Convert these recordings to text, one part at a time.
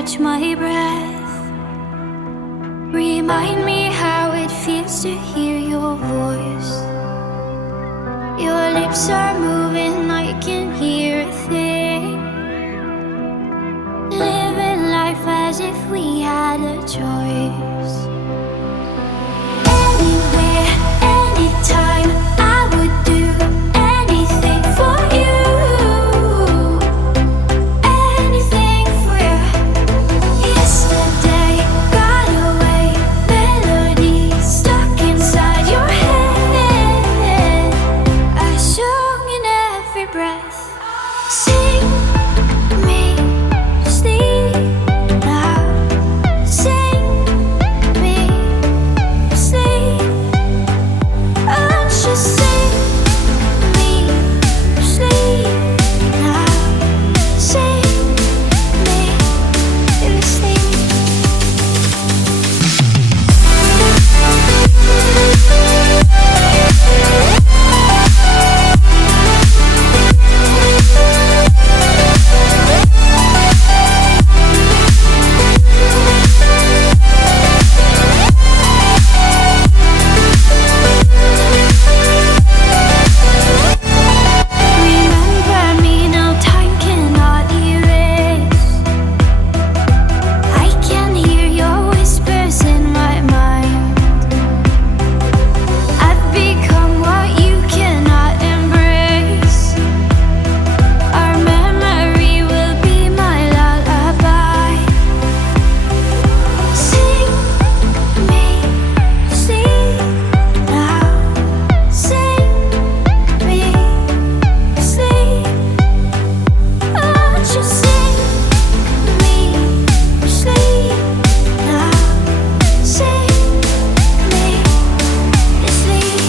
catch my breath. Remind me how it feels to hear your voice. Your lips are moving, I can hear a thing. Living life as if we had a choice. Anywhere, anytime, I would do anything for you. Anything for you. Yesterday got away, melodies stuck inside your head. I sung in every breath. Sing me sleep now. Sing me sleep. Oh, just sing me sleep now. Sing me sleep. Remember me now, time cannot erase. I can hear your whispers in my mind. I've become what you cannot embrace. Our memory will be my lullaby. Sing me sleep now. Sing me sleep. Oh, just sing me sleep now. Sing me sleep.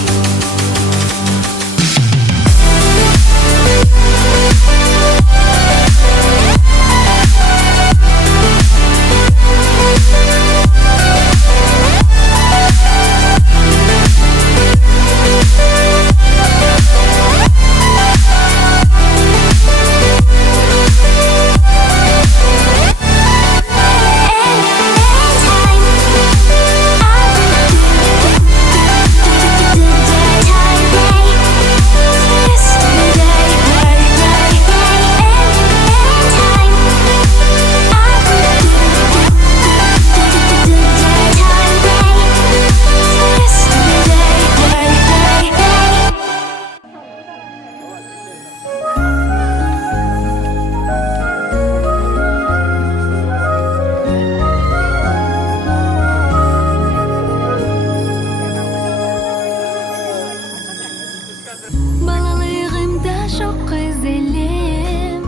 Балалығымда жоқ көзелем,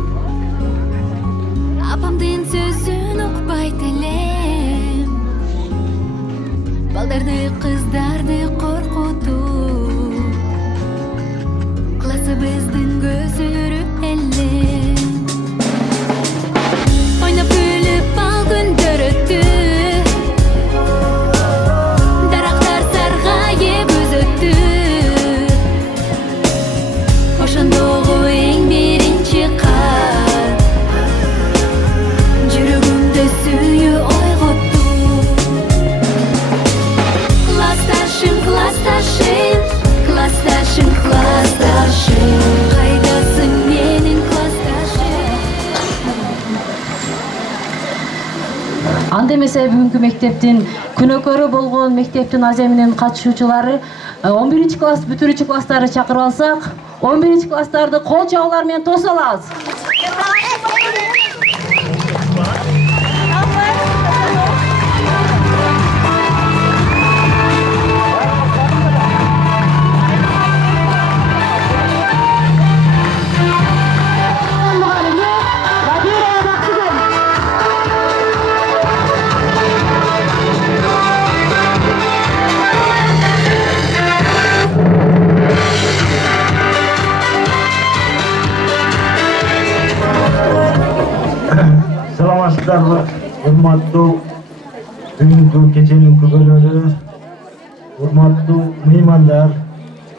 апамдың сөзін ұқпай тілем. Балдарды, қыздарды қорқыту, классыбыздың көзірі әлем. Ойнап күліп бал күндер өтті, дарақтар сарғайып өсті. Ошондогу эң биринчи кар жүрөгүмдө сүйүү ойготту. Классташым, классташым, классташым, классташым, кайдасың менин классташым? Анда эмесе бүгүнкү мектептин күнөөкөрү болгон мектептин аземинин катышуучулары 11 класс бүтүрүүчү класстарды чакырып алсак, 11 класстарды кол чабуулар менен тосуп алабыз. Саламатсыздарбы, урматтуу бүгүнкү кеченин күбөлөрү, урматтуу меймандар,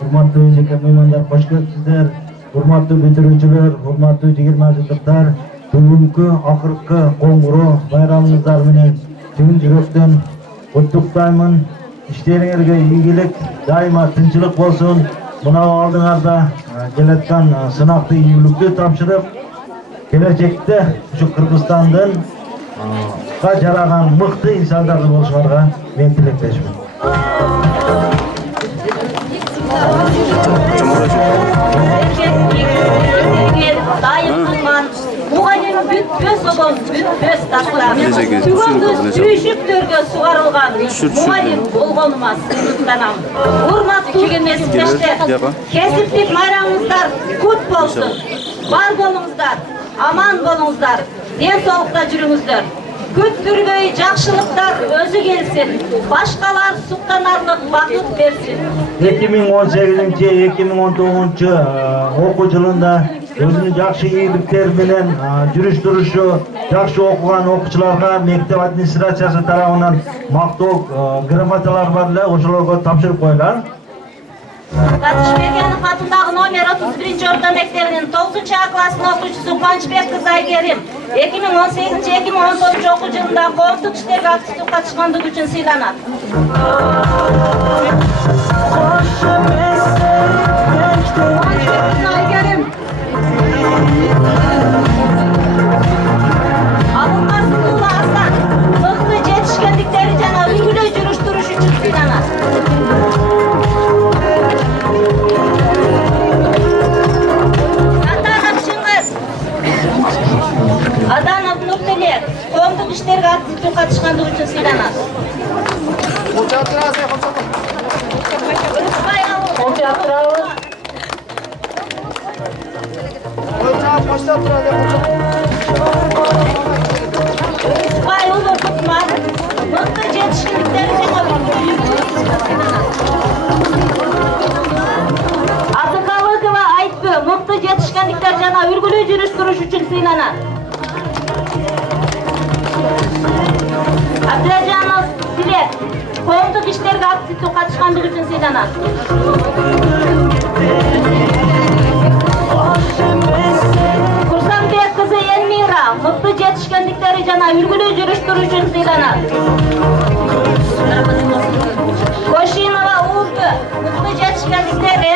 урматтуу эжеке меймандар, кош келипсиздер. Урматтуу бүтүрүүчүлөр, урматтуу 20 жылдыктар, бүгүнкü акыркы коңгуроо байрамыңыздар менен чын жүрөктөн куттуктаймын. İşleringizge ийгилик, дайыма тынчылык болсун. Мына алдыңарда келаткан сынакты ийгиликтүү тапшырып, келечекте ушу Кыргызстандын жараган мыкты инсандарды болушуңарга мен тилектешмин. Muğayim bütböz oğuz, bütböz taşlar. Tügöndüz tüyüşüktörgö sugarılgan. Muğayim bolgonumaz, sınıftanam. Urmat tügemes peşte. Kesiplik bayramınızlar kut bolsun. Var bolunuzlar, aman bolunuzlar. Den soğukta жүрүңүздөр. Күттүрбөй жакшылыктар өзү келсин. Башкалар суктанарлык бакыт берсин. 2018-2019 окуу жылында өзүнүн жакшы ийгиликтери менен жүрүш турушу жакшы окуган окуучуларга мектеп администрациясы тарабынан мактоо грамоталар бар эле, ошолорго тапшырып коюлар. Катышбекенов атындагы номер 31 орто мектебинин 9 класстын окуучусу Кубанычбек кызы Айгерим 2018-2019 окуу жылында коомдук иштерге активдүү катышкандыгы үчүн сыйланат. Абылкасымова Асан мыкты жетишкендиктери жана үлгүлүү жүрүш туруш үчүн сыйланат. Аданов Нуртелек коомдук иштерге активдүү катышкандыгы үчүн сыйланат. Исбай уулу Кутман мыкты жетишкендиктери жана Атыкалыкова Айтпы мыкты жетишкендиктер жана үлгүлүү жүрүш туруш үчүн сыйланат. Абдыражанов Силек коомдук иштерге активдүү катышкандыгы үчүн сыйланат. Курсанбек кызы Элмира мыкты жетишкендиктери жана үлгүлүү жүрүш туруш үчүн сыйланат. Кошинова Улбы мыкты жетишкендиктери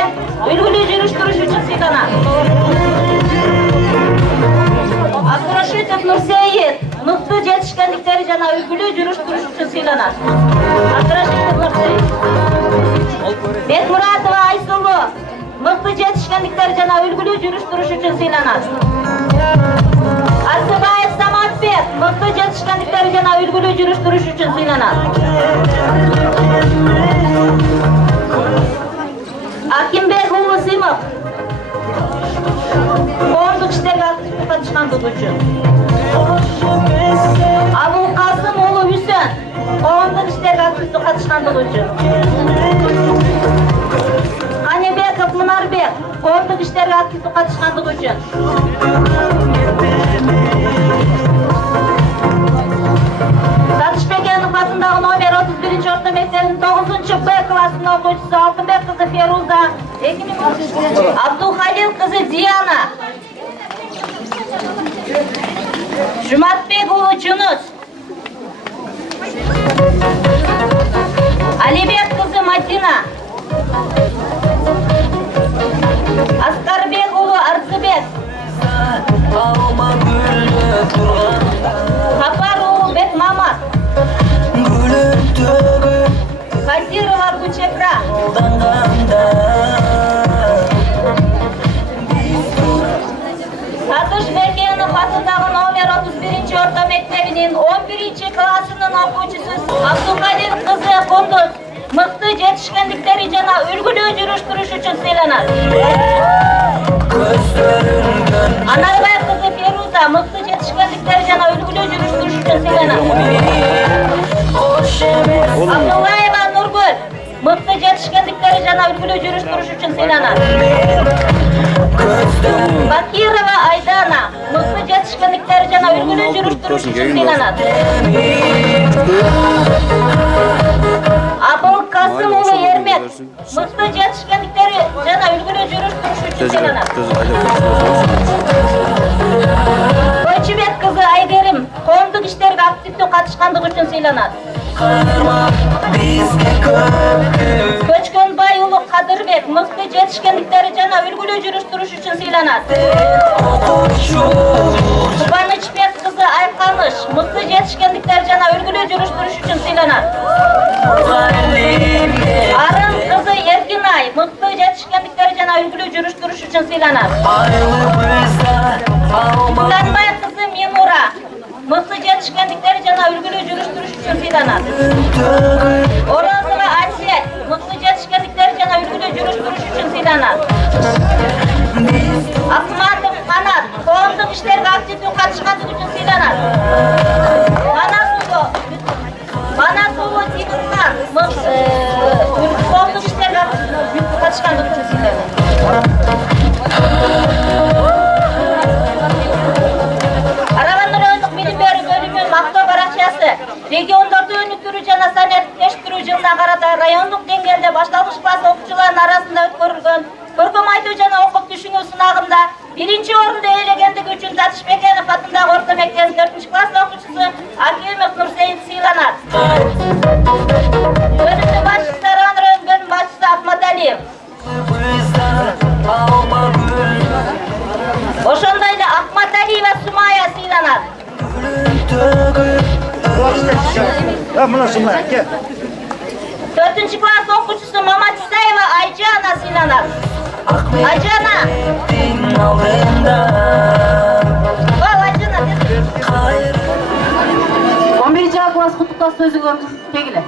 үлгүлүү жүрүш туруш үчүн сыйланат. Абдурашитов Нурсейит мыкты жетишкендиктери жана үлгүлүү жүрүш туруш үчүн сыйланат. Абдурашитов Нурсейит. Бекмуратова Айсулу мыкты жетишкендиктери жана үлгүлүү жүрүш туруш үчүн сыйланат. Арзыбаев Саматбек мыкты жетишкендиктери жана үлгүлүү жүрүш туруш үчүн сыйланат. Акимбек уулу Сымов коомдук иштерге активдүү катышкандыгы үчүн. Абылкасым уулу Үсөн коомдук иштерге активдүү катышкандыгы үчүн. Канебеков Мунарбек коомдук иштерге активдүү катышкандыгы үчүн. Катышбекенов атындагы номер 31 орто мектебинин 9 Б класстын окуучусу Алтынбек кызы Феруза 2013 Абдухалил кызы Диана Жуматбек уулу Жунус Алибек кызы Мадина Аскарбек уулу Арзыбек Хапар уулу Бекмамат Хазирова Кучекра Сатышбекенов атындагы номер 31 орто мектебинин 11 классынын окуучусу Абдухалил кызы Кундуз мыкты жетишкендиктери жана үлгүлүү жүрүш туруш үчүн сыйланат. Анарбай кызы Феруза мыкты жетишкендиктери жана үлгүлүү жүрүш туруш үчүн сыйланат. Абдуллаева Нургүл мыкты жетишкендиктери жана үлгүлүү жүрүш туруш үчүн сыйланат. Бакирова Айдана мыкты жетишкендиктери жана үлгүлүү жүрүш туруш үчүн сыйланат. Абылкасым уулу Эрмек мыкты жетишкендиктери жана үлгүлүү жүрүш туруш үчүн сыйланат. катышкандыгы үчүн сыйланат. Көчкөнбай уулу Кадырбек мыкты жетишкендиктери жана үлгүлүү жүрүш-туруш үчүн сыйланат. Кубанычбек кызы Айканыш мыкты жетишкендиктери жана үлгүлүү жүрүш-туруш үчүн сыйланат. Арын кызы Эркинай мыкты жетишкендиктери жана үлгүлүү жүрүш-туруш үчүн сыйланат. Куланбай кызы Минура мыкты жетишкендиктери жана үлгүлүү жүрүш-туруш үчүн сыйланат. Орозова Асет мыкты жетишкендиктери жана үлгүлүү жүрүш-туруш үчүн сыйланат. Акматов Канат коомдук иштерге активдүү катышкандыгы үчүн сыйланат. Манасулу Тимурхан коомдук иштерге катышкандыгы үчүн сыйланат. Караганды райондук билим берүү бөлүмү мактоо баракчасы региондорду өнүктүрүү жана санариптештирүү жылына карата райондук деңгээлде башталгыч класс окуучуларынын арасында өткөрүлгөн көркөм айтуу жана окуп түшүнүү сынагында 1-чи орунду ээлегендиги үчүн Татышбекенов атындагы орто мектептин 4-чи класс окуучусу Акимов Нурсейин сыйланат. Бөлүмдүн башчысы Караганды райондук бөлүм башчысы Акматалиев. Ошондой эле Акматалиева Сумая сыйланат. Мына Сумая кел. 4-чи класс окуучусу Маматисаева Айжана сыйланат. Айжана. Айжана. 11-чи класс куттуктоо сөзүңөр кегиле.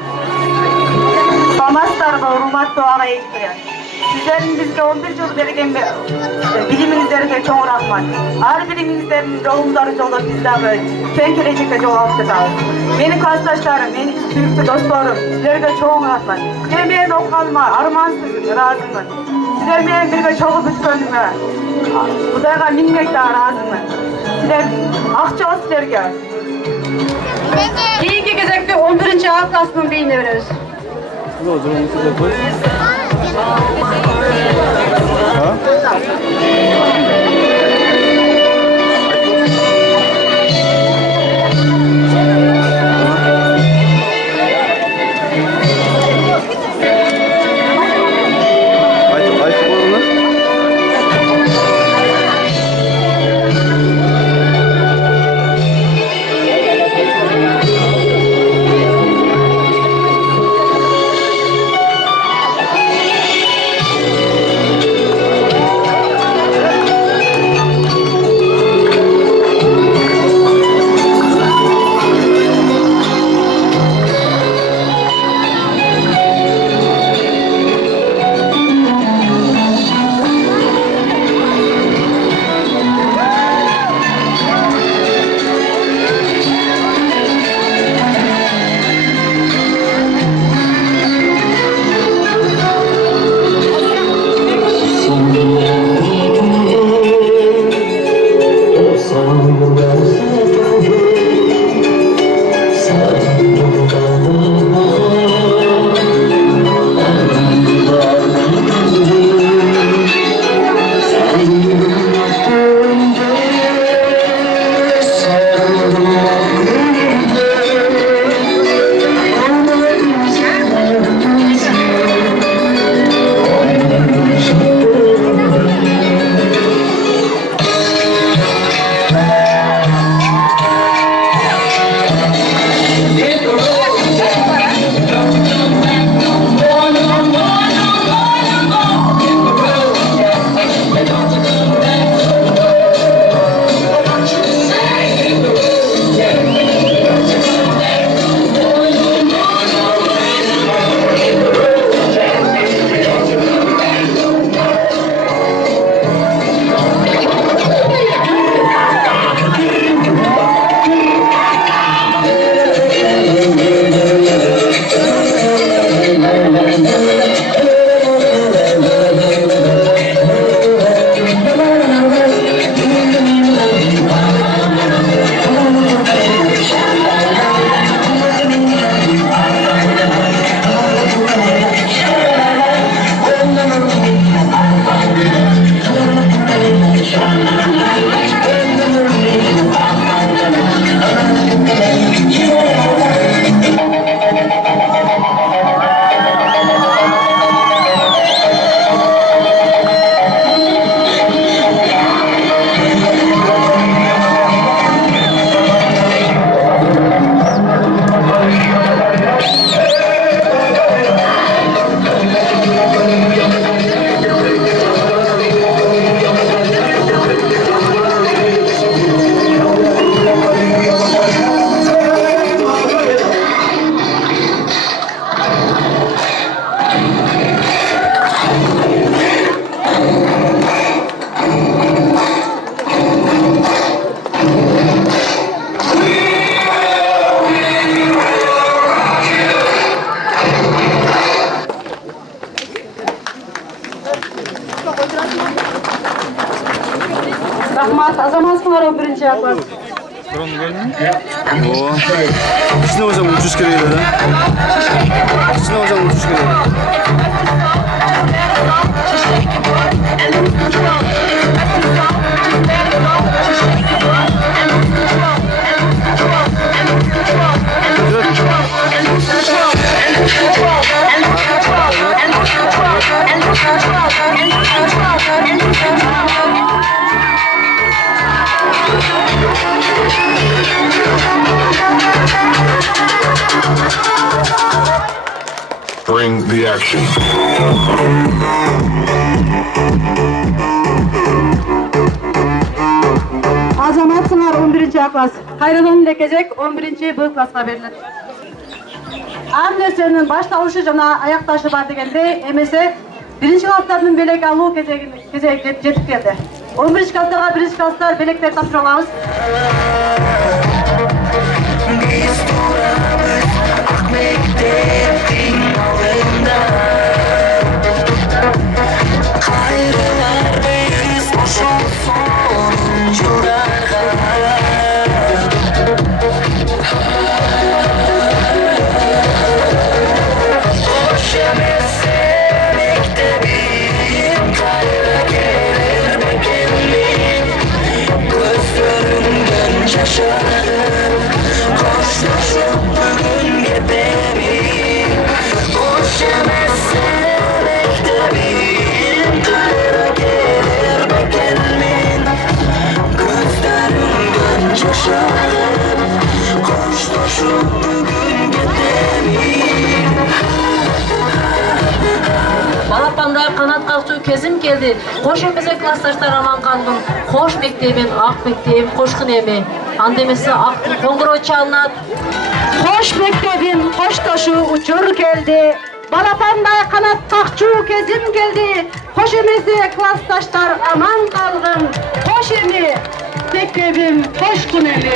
Саламатсыздарбы, урматтуу ага эжелер. Сиздердин бизге 11 жыл берген билимиңиздерге чоң рахмат. Ар бириңиздердин жолуңдарды жолдоп биз дагы кең келечекке жол алып жатабыз. Менин классташтарым, менин сүйүктүү досторум, силерге чоң рахмат. Силер менен окуганыма армансыз ыраазымын. Силер менен бирге чогуу бүткөнүмө Кудайга миңнекте ыраазымын. Силер ак жол силерге. Кийинки кезекте 11-чи А класстын бийине беребиз. Rahmat, azamatsınlar 11. класс. О, içine hocam ucuz geliyor da. İçine hocam ucuz geliyor. Bring the action. Azamatsınlar 11. класс. Kayralan lekecek 11. B классқа беріледі. Ар нәрсенің башталышы жана аякташы бар дегенде эмесе 1. класстардын белек алуу кезеги жетип келди. 11. класстарга 1. класстар белектер тапшыра алабыз. Балапанда канат калчу кезим келди. Кош эмесе классташтар аман калдым. Кош мектебин, ак мектебим, кошкун эми. Анда эмесе актын коңгуроо чалынат. Кош мектебин, коштошу учур келди. Балапанда канат какчуу кезим келди. Кош эмесе классташтар аман калдым. Кош эми, мектебим, кошкун эми.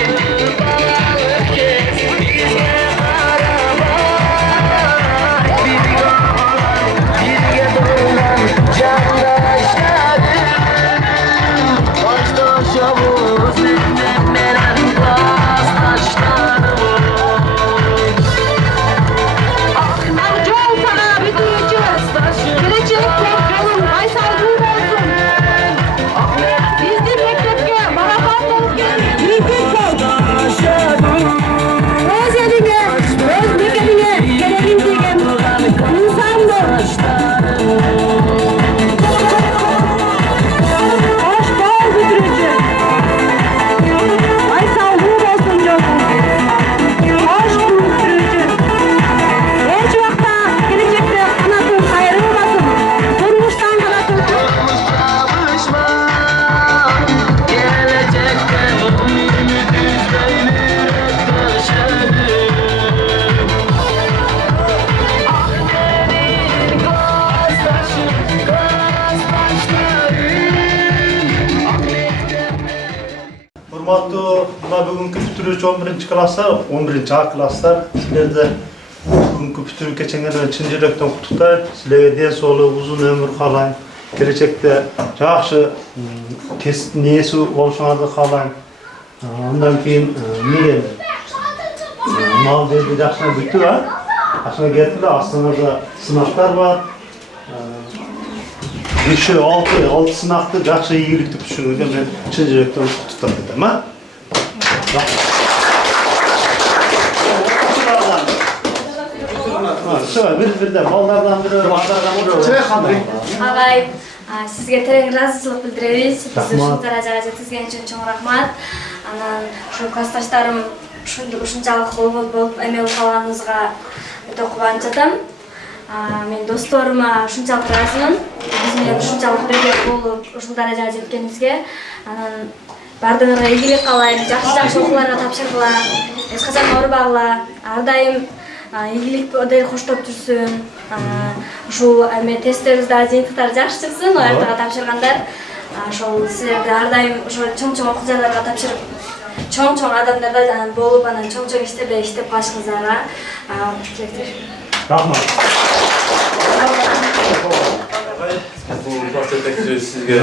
Hurmatlı bugünkü бүтүрүүчү 11. класстар, 11. A класстар, силерди бүгүнкү бүтүрүү кечеңерден чын жүрөктөн куттуктайм. Силерге ден соолук, узун өмүр каалайм. Келечекте жакшы тесттин ээси болушуңарды каалайм. Андан кийин мени мал жерди жакшына бүттү ба? Жакшына кетти, астыңызда сынактар бар. Еще 6 сынақты жақсы ийгиликти түшүнүүгө мен чын жүрөктөн куттуктап кетем, а? Бир-бирден балдардан бирөө, балдардан бирөө. Агай, сизге терең ыраазычылык билдиребиз. Биз ушул даражага жеткизген үчүн чоң рахмат. Анан ушул классташтарым ушунчалык болуп эме болуп калганыбызга өтө кубанычатам. Мен досторума ушунчалык ыраазымын. Биз менен ушунчалык бирге болуп ушул даражага жеткенибизге. Анан бардыгыңарга ийгилик каалайм, жакшы окууларга тапшыргыла, эч качан оорубагыла, ар дайым ийгилик менен коштоп жүрсүн. Ушул эме тесттерибизде жыйынтыктар жакшы чыксын, ортого тапшыргандар. Ошол силерди ар дайым ошо чоң окуучуларга тапшырып, чоң адамдарда болуп, анан чоң иштерде иштеп калышыңыздарга тилектешим. Рахмат. Bizim klassa yetekçi sizge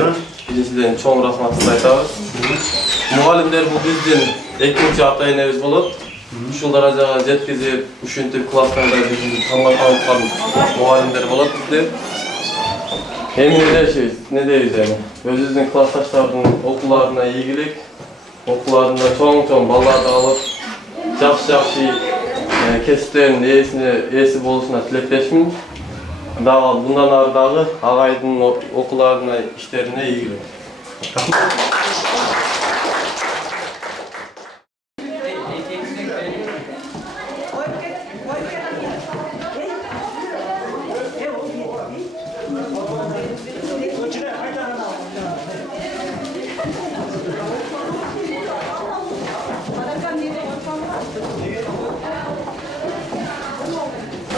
birinciden çoğun rahmatını aytабыз. Muğalimler bu bizden ekінші ата-энебиз болот. Ушул даражага жеткизип, ушинтип класстарда биздин таңдап аткан muğalimler болот bizde. Эми не дейбиз эми? Өзүбүздүн классташтардын окууларына ийгилик, окууларында чоң балдарды алып, жакшы кесиптердин ээси болушуна тилектешмин. Дагы мындан ары дагы агайдын окууларына, иштерине ийгилик.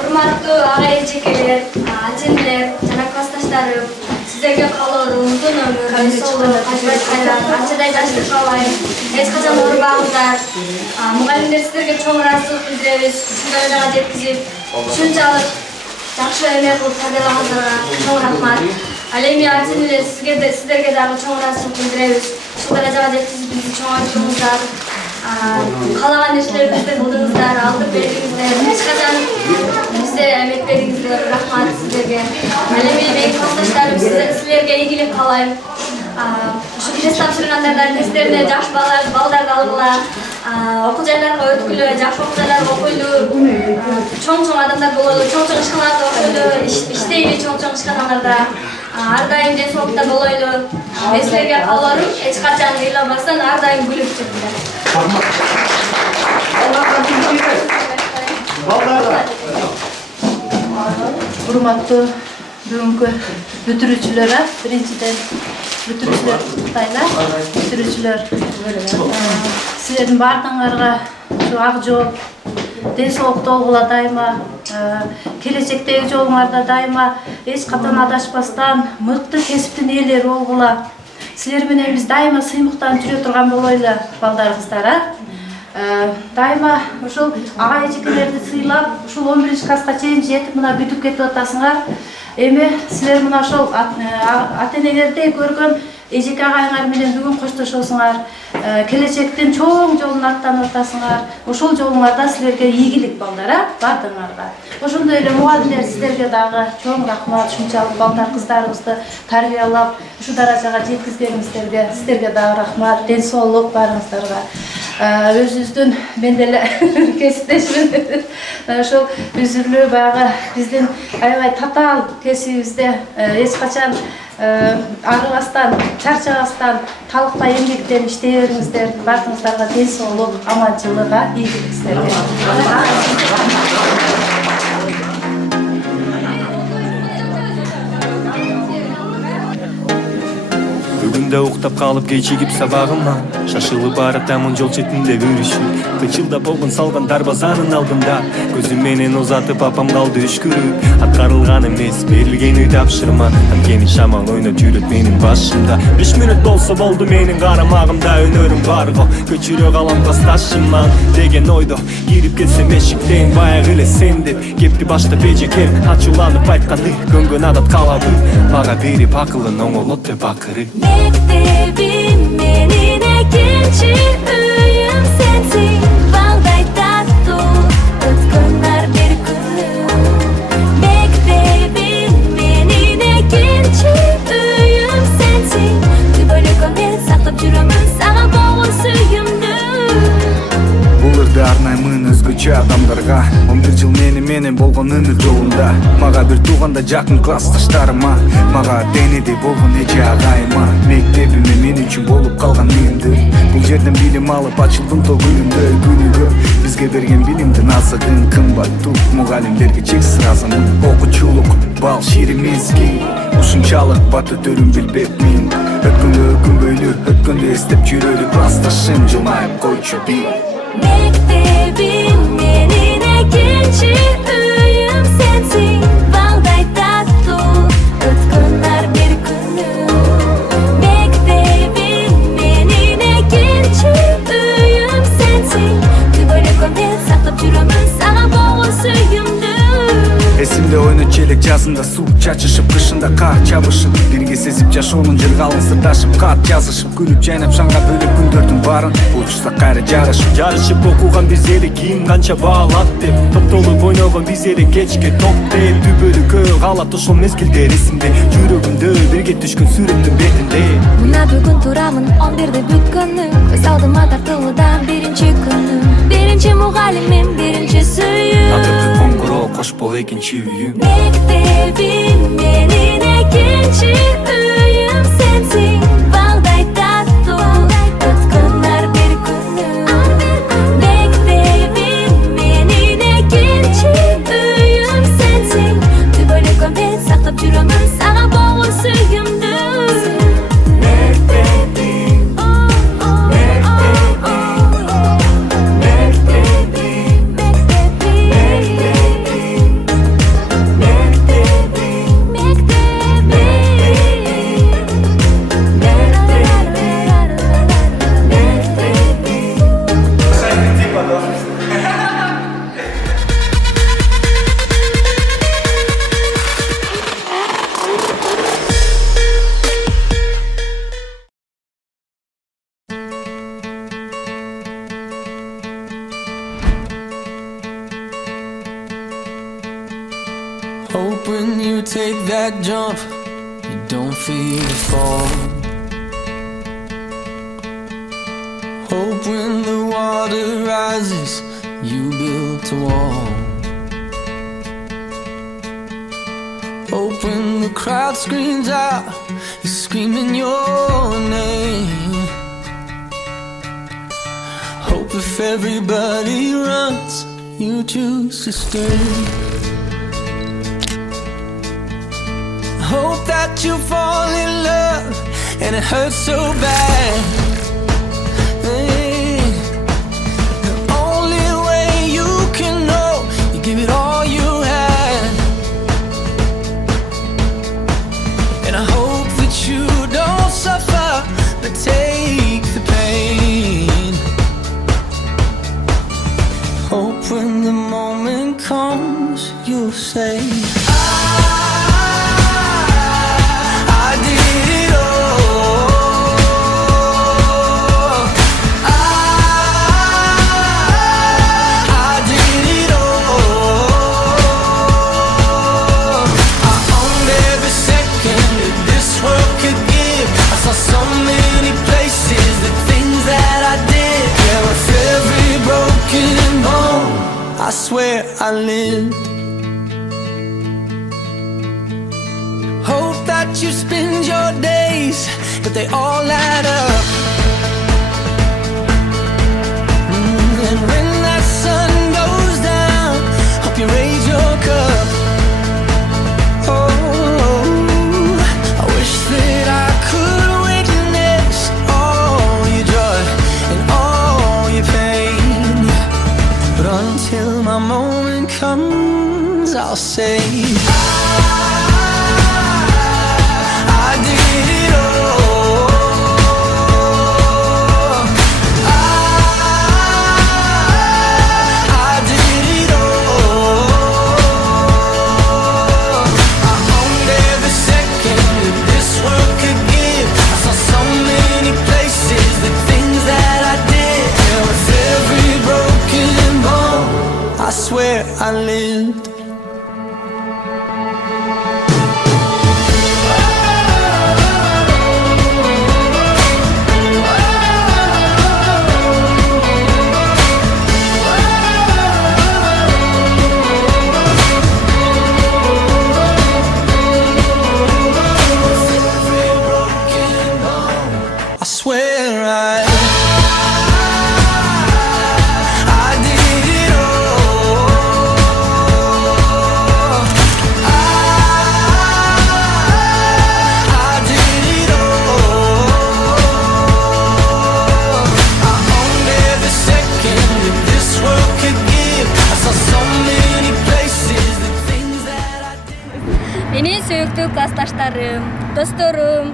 Урматтуу агай эжекелер, ажинлер, жана классташтарым, сиздерге каалоорум узун өмүр, денсаулык, ажыбай кайран, анчадай жаштык каалайм. Эч качан оорубаңыздар. Мугалимдер сиздерге чоң ыраазычылык билдиребиз. Ушундай даражага жеткизип, ушунчалык жакшы эмне кылып тарбиялагандарга чоң рахмат. Ал эми ажинлер сиздерге дагы чоң ыраазычылык билдиребиз. Ушул даражага жеткизип бизди чоң айттыңыздар. Каалаган нерселерибизди кылдыңыздар, алдып бердиңиздер. Эч качан бизде эмек бердиңиздер. Рахмат сиздерге. Ал эми менин классташтарым силерге ийгилик каалайм. Ушу тест тапшыргандарда тесттерине жакшы балдарды алгыла, окуу жайларга өткүлө, жакшы окуу жайларга окуйлу, чоң адамдар бололу, чоң ишканаларда окуйлу, иштейли чоң ишканаларда. Ар дайым денсаулыкта болойлу. Мен силерге каалоорум, эч качан ыйлабастан ар дайым күлүп жүрүңүздөр. Урматтуу бүгүнкү бүтүрүүчүлөр, биринчиден бүтүрүүчүлөр куттуктайлар. Бүтүрүүчүлөр, силердин баардыгыңарга ушу ак жол, денсаулыкта болгула дайыма, келечектеги жолуңарда дайыма эч качан адашпастан мыкты кесиптин ээлери болгула. Силер менен биз дайыма сыймыктанып жүрө турган болойлу, балдарыңыздар. Дайыма ушул агай эжекелерди сыйлап, ушул 11-класска чейин жетип мына бүтүп кетип атасыңар. Эми силер мына ошол ата-энелердей көргөн эжеке агайыңар менен бүгүн коштошосуңар. Келечектин чоң жолун аттанып атасыңар. Ошол жолуңарда силерге ийгилик балдар, баардыгыңарга. Ошондой эле мугалимдер сиздерге дагы чоң рахмат, ушунчалык балдар кыздарыбызды тарбиялап, ушу даражага жеткизгениңиздерге сиздерге дагы рахмат, денсаулык барыңыздарга. Өзүбүздүн мен деле кесиптешмин. Ошол үзүрлүү баягы биздин аябай татаал кесибибизде эч качан арыбастан, чарчабастан, талыкпай эмгектен иштей бериңиздер. Баардыгыңыздарга денсаулык, аманчылык, ийгилик силерге. Бүгүндө уктап калып кечигип сабагыма, шашылып баратамын жол четинде көрүшүп. Кычылдап болгон салган дарбазанын алдында, көзүм менен узатып апам калды үшкүрүп. Аткарылган эмес берилген үй тапшырма, анткени шамал ойноп жүрөт менин башымда. 5 мүнөт болсо болду менин карамагымда, өнөрүм бар го, көчүрө калам классташыман деген ойдо кирип келсем эшиктен баягы эле сен деп кепти баштап эжекем ачууланып айтканды көнгөн адат калабы, мага берип акылын оңолот деп акырып. Mektebim menin ikinci öyüm sensin, balday tatlı ötkünler bir günü. Mektebim menin ikinci öyüm sensin, böyle konen saklap жүрөмүн сага болгон сүйүмдү. Бул ырды арнаймын өзгөчө адамдарга, 11 жыл менен болгон өмүр жолунда. Мага бир тууганда жакын классташтарыма, мага денеде болгон эже агайыма, мектебиме мен үчүн болуп калган үйүмдү. Бул жерден билим алып ачылдым то күнүгө. Бизге берген билимдин азыгын кымбаттуу, мугалимдерге чексиз ыраазымын. Окуучулук бал ширимизги, ушунчалык баты төрүн билбепмин. Өткөндө өкүнбөйлү, өткөндө эстеп жүрөлү, классташым жылмайып койчу бир. Mektebim menin ikinci öyüm sensin, balday tatlı ötkünler bir günü. Mektebim menin ikinci öyüm sensin, böyle konen saklap жүрөмүн сага болгон сүйүмдү. Эсимде ойнот челек жазында суу чачышып, кышында да кар чабышып бирге сезип жашоонун жыргалын сырдашып кат жазышып күлүп жайнап шаңга бөлөп күндөрдүн баарын булушса кайра жарышып окуган биз эле ким канча баалат деп топтолуп ойногон биз эле кечке топ деп түбөлү көө каалат ошол мезгилдер эсимде жүрөгүмдө бирге түшкөн сүрөттүн бетинде мына бүгүн турамын 11-де бүткөнүм көз алдыма тартылуудан биринчи күнүм биринчи мугалимим биринчи сүйүүм акыркы коңгуроо кош бол экинчи үйүм мектебим менин экинчи үйүм сенсиң балдай таттуу өткөн ар бир күнүм мектебим менин экинчи үйүм сенсиң түбөлүккө мен сактап жүрөмүн сага болгон сүйүүмдү Hope when you take that jump, you don't feel the fall. Hope when the water rises, you build a wall. Hope when the crowd screams out, you're screaming your name. Hope if everybody runs, you choose to stay. Hope that you fall in love and it hurts so bad. Hey, the only way you can know, you give it all you had. And I hope that you don't suffer, but take the pain. Hope when the moment comes, you'll say, I swear I lived. Hope that you spend your days, but they all add up. And when that sun goes down, hope you raise your cup. Oh, I wish that I could witness all your joy and all your pain, but until my moment comes, I'll say I did it all. I did it all. I owned every second that this world could give. I saw so many places, the things that I did. Yeah, with every broken bone, I swear I lived. I swear I did it all. I did it all. I owned every second that this world could give. I saw so many places, the things that I did. Менин сүйүктүү классташтарым, досторум,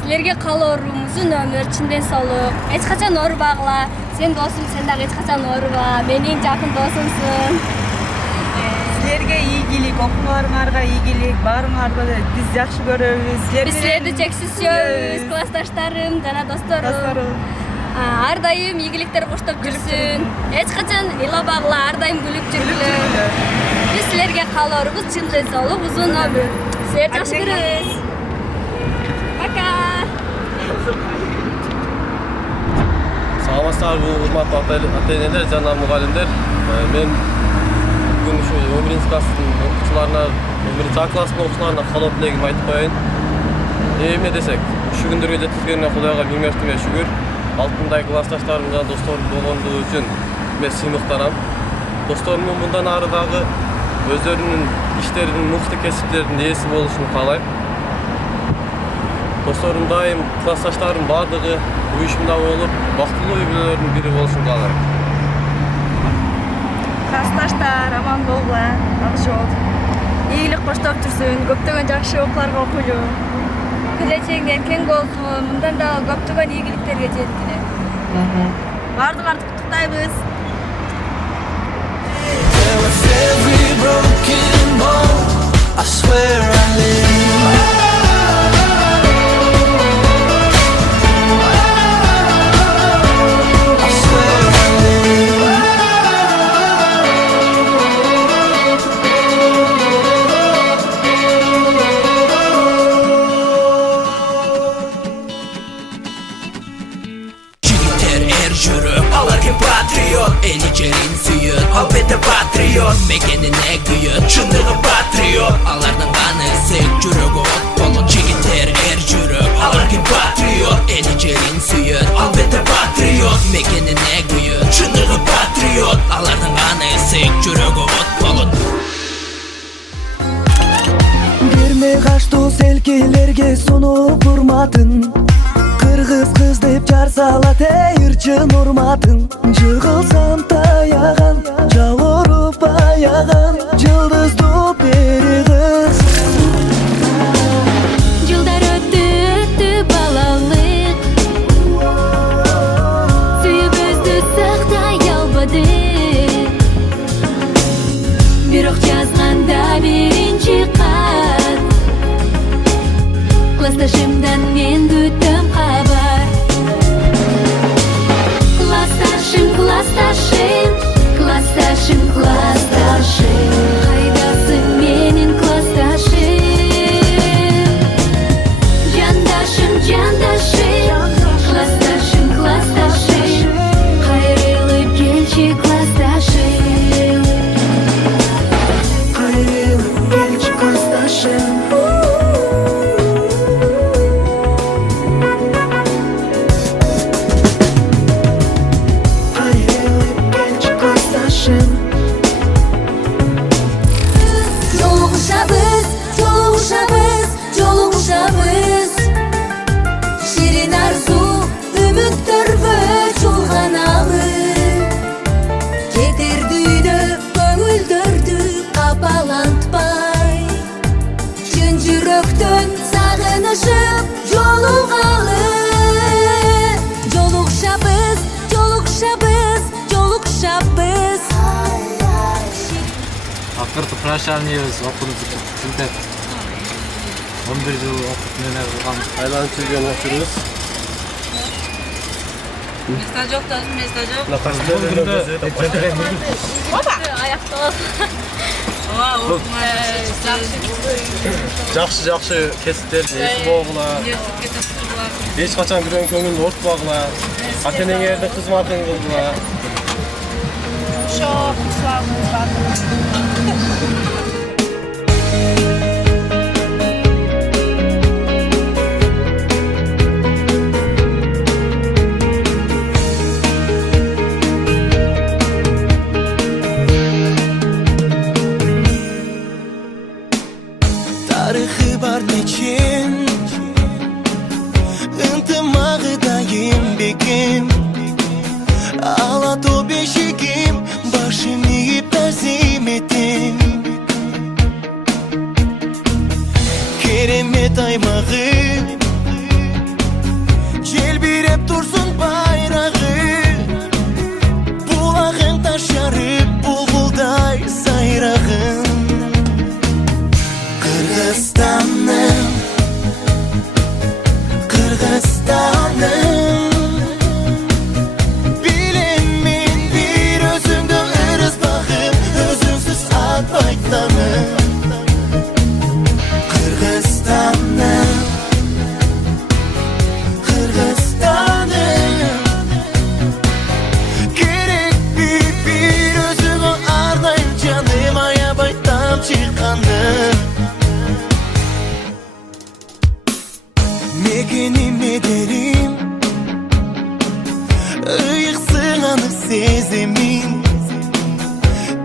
силерге каалоорум узун өмүр, чынден соолук. Эч качан оорубагыла. Сен досум, сен дагы эч качан ооруба. Менин жакын досумсуң. Силерге ийгилик, окууларыңарга ийгилик, баарыңарды биз жакшы көрөбүз. Биз силерди чексиз сүйөбүз, классташтарым жана досторум. Ар дайым ийгиликтер коштоп жүрсүн. Эч качан ыйлабагыла, ар дайым күлүп жүргүлө. Биз силерге каалоорубуз чын денсаулык, узун өмүр. Силерди жакшы көрөбүз. Пока. Саламатсыздарбы, урматтуу ата-энелер жана мугалимдер. Мен бүгүн ушу 11-класстын окуучуларына, 11-А класстын окуучуларына каалоо тилегимди айтып коеюн. Эмне десек, ушу күндөргө жеткизгенине Кудайга миң мертиме шүгүр. Алтындай классташтарым жана досторум болгондугу үчүн мен сыймыктанам. Досторуmun мындан ары дагы өздөрүнүн иштеринин мыкты кесиптеринин ээси болушун каалайм. Досторум дайым, классташтарым бардыгы уюшумда болуп, бактылуу үй-бүлөлөрдүн бири болушун каалайм. Классташтар аман болгула, жакшы болду. Ийгилик коштоп жүрсүн, көптөгөн жакшы окууларга окуйлу. Келечегиңер кең болсун, мындан дагы көптөгөн ийгиликтерге жеткиле. Бардыгыңарды куттуктайбыз. With every broken bone, I swear I live. I swear I live. Jigiter jürüp alarken patriot, elicerin suyun, alбетте patriot, mekenine güyün, çındığı patriot, alardan kanı sık жүрөгү от болот. Jigiter jürüp alarken patriot, elicerin suyun, alбетте patriot, mekenine güyün, çındığı patriot, alardan kanı sık жүрөгү от болот. Берме каштуу селкелерге сонуп урматын, кыргыз кыз деп жар салат ырчын урматын. Жыгылсам таяган, жауруп аяган, жылдыздуу бери кыз. Жылдар өттү балалык, сүйүүбүздү сактай албадык. Бирок жазганда биринчи кат, классташымдан мен күтөм кабар. Классташым, классташым, классташым, классташым, кайдасың менин классташым? Жандашым, жандашым, классташым, классташым, кайрылып келчи классташым. Кайрылып келчи классташым. Жолугушабыз, жолугушабыз, жолугушабыз. Ширин арзу, үмүттөргө чулганалы. Кетер дүйнө көңүлдөрдү капалантпай. Чын жүрөктөн сагынышып жолугалы. Жолугушабыз, жолугушабыз, жолугушабыз. Акыркы прощаниябыз окууну бүтүп 11 жыл окуп менен кылган айланып жүргөн окуучубуз. Места жок, даже места жок. Жакшы кесиптердин ээси болгула. Эч качан бирөөнүн көңүлүн ортпогула. Ата-энеңердин кызматын кылгыла. Тарыхы бар нечен, ынтымагы дайым бекем. Ала то бешигим, башым ийип тазим этем. Dilegenim ederim Iyıksınanıp sezemin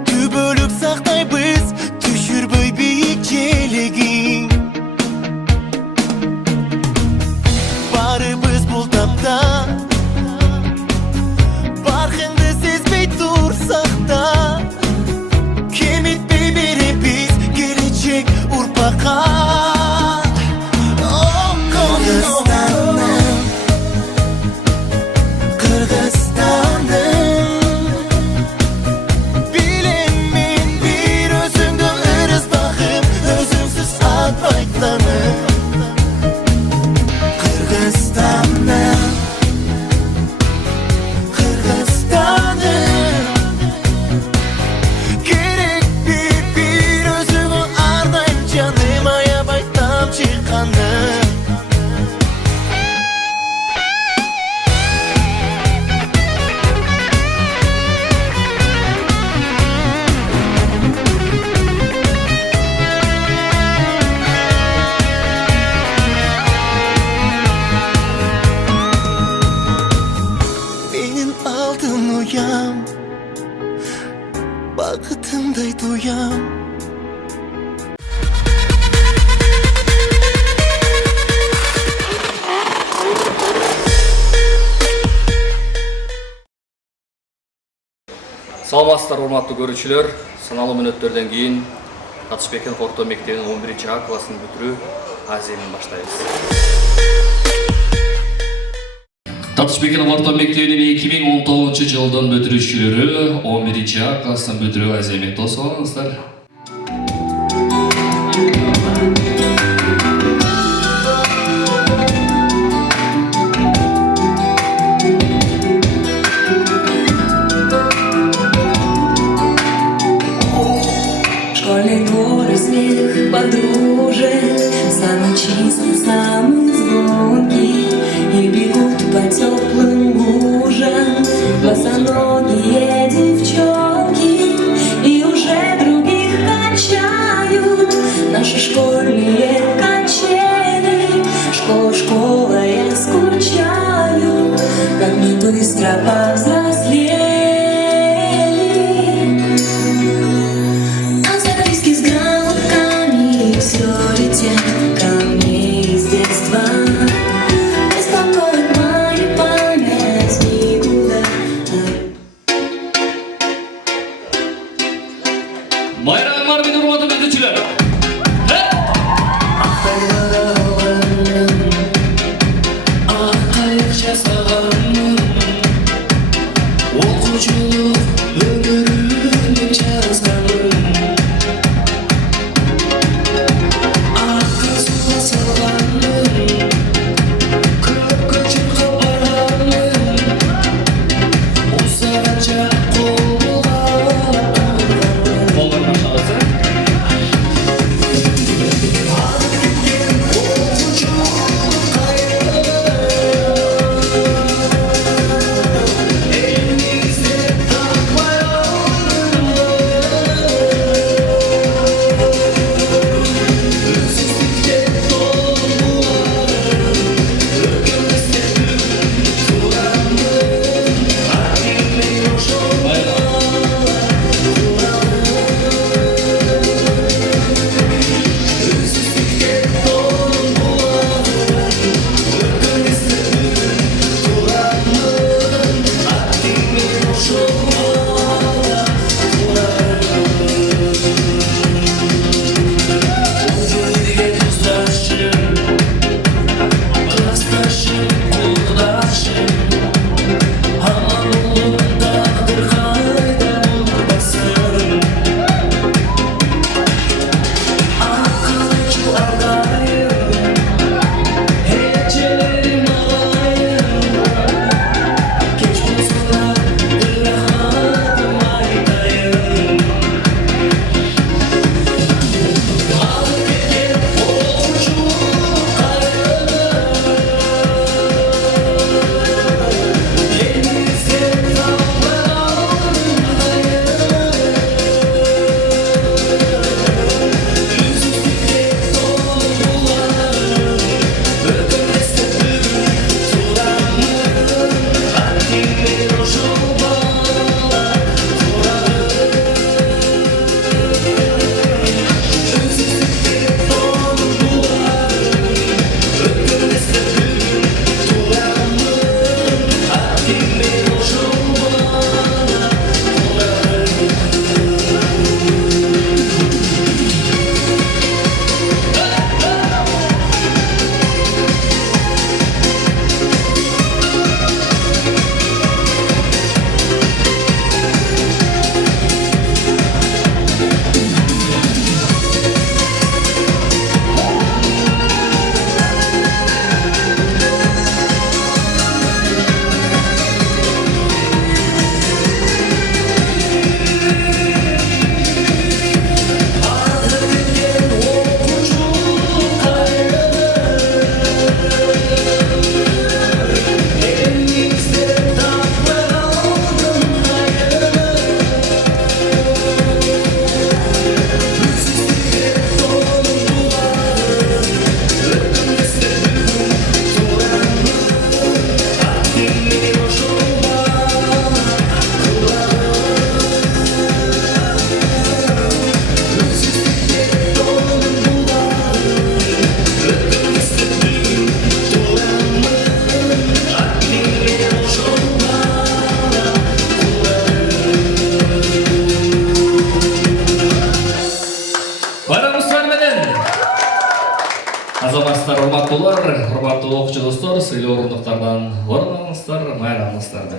Tübölük saktaybiz Düşürböy büyük çelegin Barыбыз бұл тапта Barkыңды сезбей турсақ та Кем етпей беребіз Келечек ұрпаққа Бақытымдай тоям Саламатсыздар, урматтуу көрүүчүлөр. Саналуу мүнөттөрдөн кийин Татышбекен орто мектебинин 11-А классын бүтүрүү аземин баштайбыз. Татышбекен орто мектебинин 2019-жылдын бүтүрүүчүлөрү 11-А классын бүтүрүү аземин тосуп алыңыздар. Подружек, самый чистый, самый звонкий, и бегут по теплым лужам босоногие девчонки, и уже других качают наши школьные качели. Школа, я скучаю, как мы быстро повзрослели. Ко мне из детства беспокоит моя память никуда. Bayramın var mıydı urmatlı müzikçiler? урматтуу окуучу достор, сыйлуу орундуктардан орун алыңыздар, майрамыңыздарды.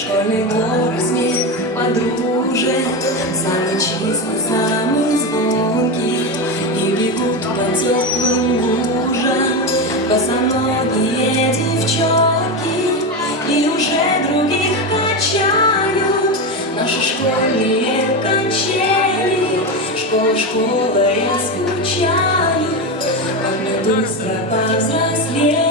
Школьный двор, смех, подружек, самый чистый, самый звонкий, и бегут по теплым лужам босоногие девчонки, и уже других качают наши школьные кончели. Школа, школа, я скучаю, как мы быстро повзрослели.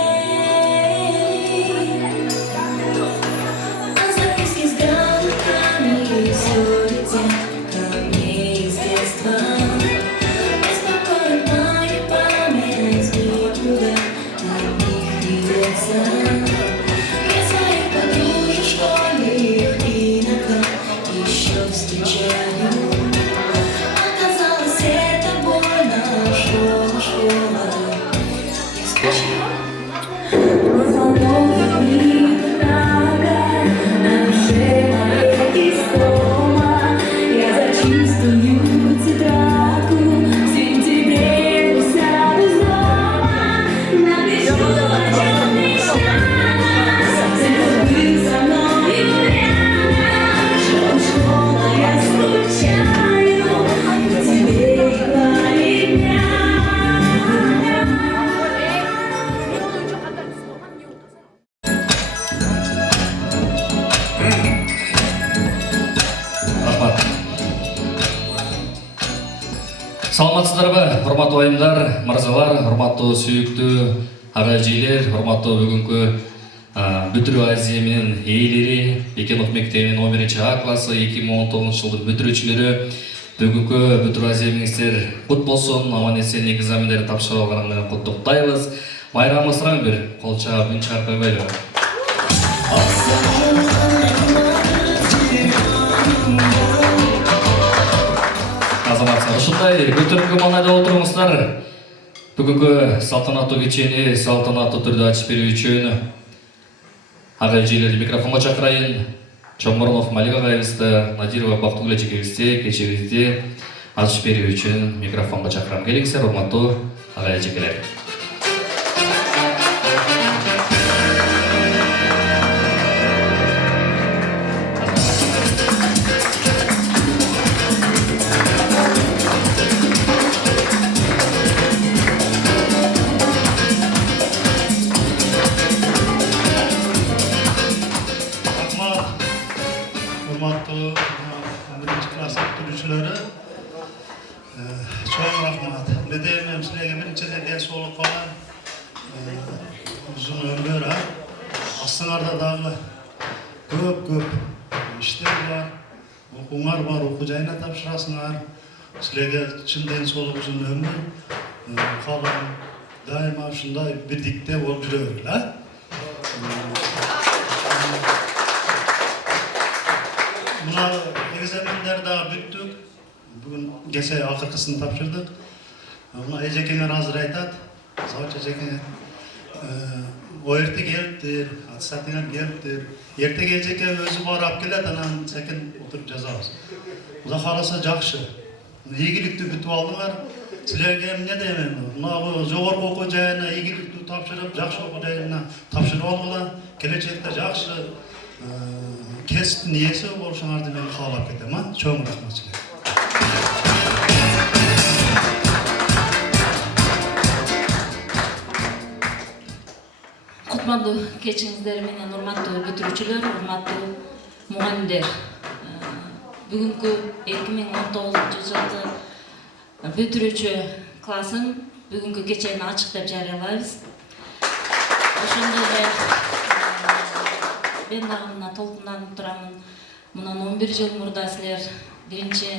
Саламатсыздарбы, урматтуу айымдар, мырзалар, урматтуу сүйүктүү ага-эжелер, урматтуу бүгүнкү бүтүрүү Азия менен ээлери, Бекенов мектебинин 11-А классы 2019-жылдын бүтүрүүчүлөрү, бүгүнкү бүтүрүү Азия мениңиздер кут болсун, аман-эсен экзамендерди тапшырып алганыңар менен куттуктайбыз. Майрамыңызга бир кол чаап, үн чыгарып койгойлу. Ушундай көтөрүккө маанайда отуруңуздар. Бүгүнкү салтанаттуу кечени салтанаттуу түрдө ачып берүү үчүн ага-эжелерди микрофонго чакырайын. Чоморонов Малик агайыбызды, Надирова Бактыгүл эжекебизди кечебизди ачып берүү үчүн микрофонго чакырам. Келиңиздер, урматтуу ага-эжекелер. Урматтуу 1-класс бүтүрүүчүлөрү, чоң рахмат. Медемен силерге биринчиден ден соолук калган, узун өмүр, астыңарда дагы көп иштер бар, окууңар бар, окуу жайына тапшырасыңар. Силерге чын ден соолук, узун өмүр калган, дайыма ушундай бирдикте болуп жүрө бергиле. Мына экзамендер дагы бүттүк. Бүгүн кече акыркысын тапшырдык. Мына эжекеңер азыр айтат. Сабак эжекеңер. Эрте келиптир, аттестатыңар келиптир. Эртеге эжеке өзү барып келет, анан секин отуруп жазабыз. Кудай кааласа жакшы. Ийгиликтүү бүтүп алдыңар. Силерге эмне дейм? Мына жогорку окуу жайына ийгиликтүү тапшырып, жакшы окуу жайына тапшырып алгыла. Келечекте жакшы кесиптин ээси болушуңарды мен каалап кетем. Чоң рахмат силерге. Кутмандуу кечиңиздер менен урматтуу бүтүрүүчүлөр, урматтуу мугалимдер. Бүгүнкү 2019-жылды бүтүрүүчү классын бүгүнкү кечени ачык деп жарыялайбыз. Ошондой эле мен дагы мына толкунданып турамын. Мындан 11 жыл мурда силер биринчи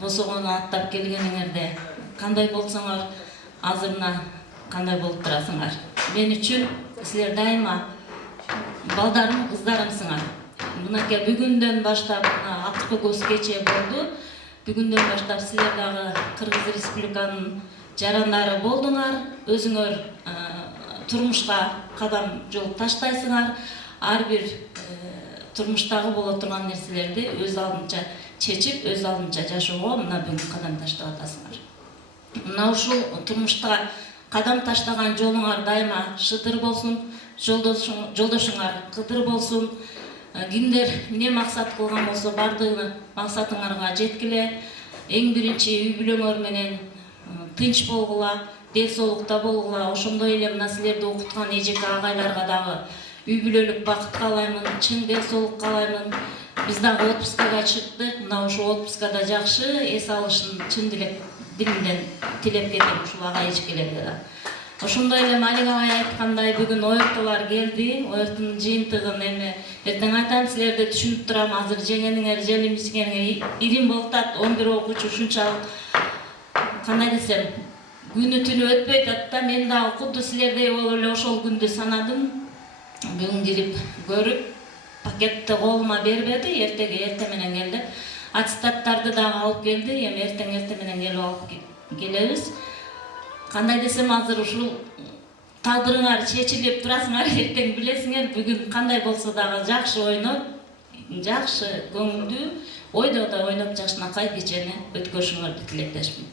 босогону аттап келгениңерде кандай болсоңор, азыр мына кандай болуп турасыңар. Мен үчүн силер дайыма балдарым, кыздарымсыңар. мынакей бүгүндөн баштап ак көкөс кече болду. Бүгүндөн баштап силер дагы Кыргыз Республиканын жарандары болдуңар. Өзүңөр турмушка кадам жол таштайсыңар. Ар бир турмуштагы боло турган нерселерди өз алдынча чечип, өз алдынча жашоого мына бүгүн кадам таштап атасыңар. Мына ушул турмушта кадам таштаган жолуңар дайыма шыдыр болсун, жолдошуңар кыдыр болсун. Кимдер эмне максат кылган болсо бардыгы максатыңарга жеткиле. Эң биринчи үй бүлөңөр менен тынч болгула, дел соолукта болгула. Ошондой эле мына силерди окуткан эжеке агайларга дагы үй бүлөлүк бакыт каалаймын, чын дел соолук каалаймын. Биз дагы отпускага чыктык. Мына ушул отпускада жакшы эс алышын чын дилимден тилеп кетем ушул ага эжекелерге да. Ошондой эле Малик агай айткандай бүгүн оёртуулар келди. Оёртунун жыйынтыгын эми эртең айтам, силерди түшүнүп турам. Азыр жеңениңер, желимсигениңер ирим болуп атат. 11 окуучу ушунчалык кандай десем, күнү түнү өтпөй атат да. Мен дагы кудду силердей болуп эле ошол күндү санадым. Бүгүн кирип көрүп, пакетти колума бербеди. Эрте менен келди. Аттестаттарды дагы алып келди. Эми эрте менен келип алып келебиз. Кандай десем, азыр ушул тагдырыңар чечилип турасыңар, эртең билесиңер. Бүгүн кандай болсо дагы жакшы ойноп, жакшы көңүлдүү ойдо ойноп жакшынакай кечени өткөрүшүңөрдү тилектешмин.